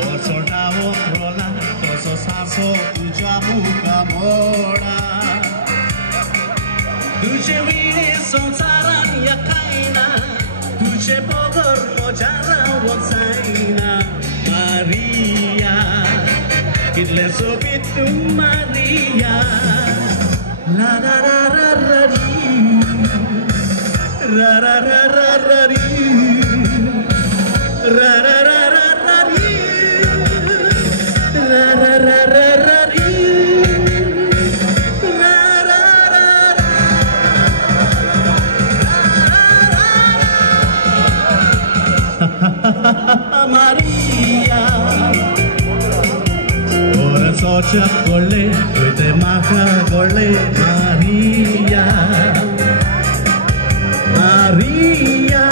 O soldado rola, toso saso tuja muka mora. Tuje vine sonsaran ya kaina, tuje bogor mojara wonsaina. Maria, kitle sobitu Maria. La la la la la ra ra ra ra ra ra ra ra ra ra ra ra ra ra ra Maria ora socia con le tue te maca con le Maria Maria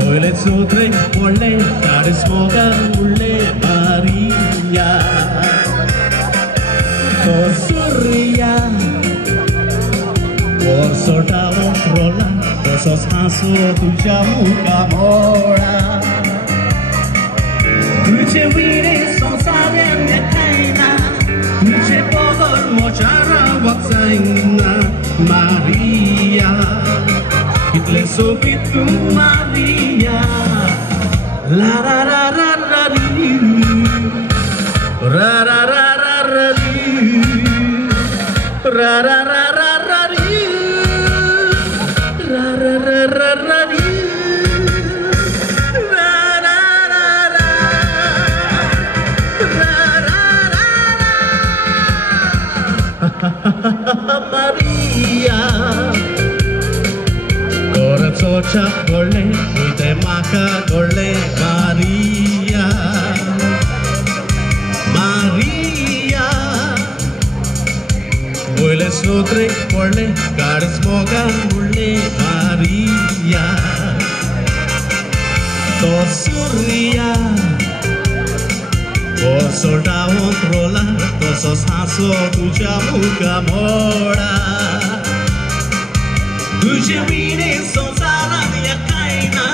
Hoy le sotre con le care smoga mulle Maria Por sorria Por soltavo rola Tosos haso tu jamuka mora Tuche vire son saben de kaina Tuche pogor mochara waksaina Maria Kitle sobitu Maria La ra ra ra ra ri Ra ra ra ra ra ri Ra ra ra ra ra ri Ra ra ra ra ra ri Maria Ora socia con le te maca con le Maria Maria Hoy le sotre con le cares mogan mulle Maria Tosuria Por soldado trola, tosos haso tuja muka mora. Tuje vine sonzara ya kaina,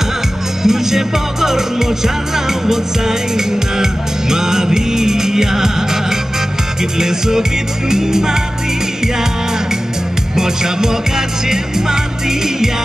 tuje pogor mochara wotsaina. Maria, kitle sobitu Maria, mocha moka che Maria.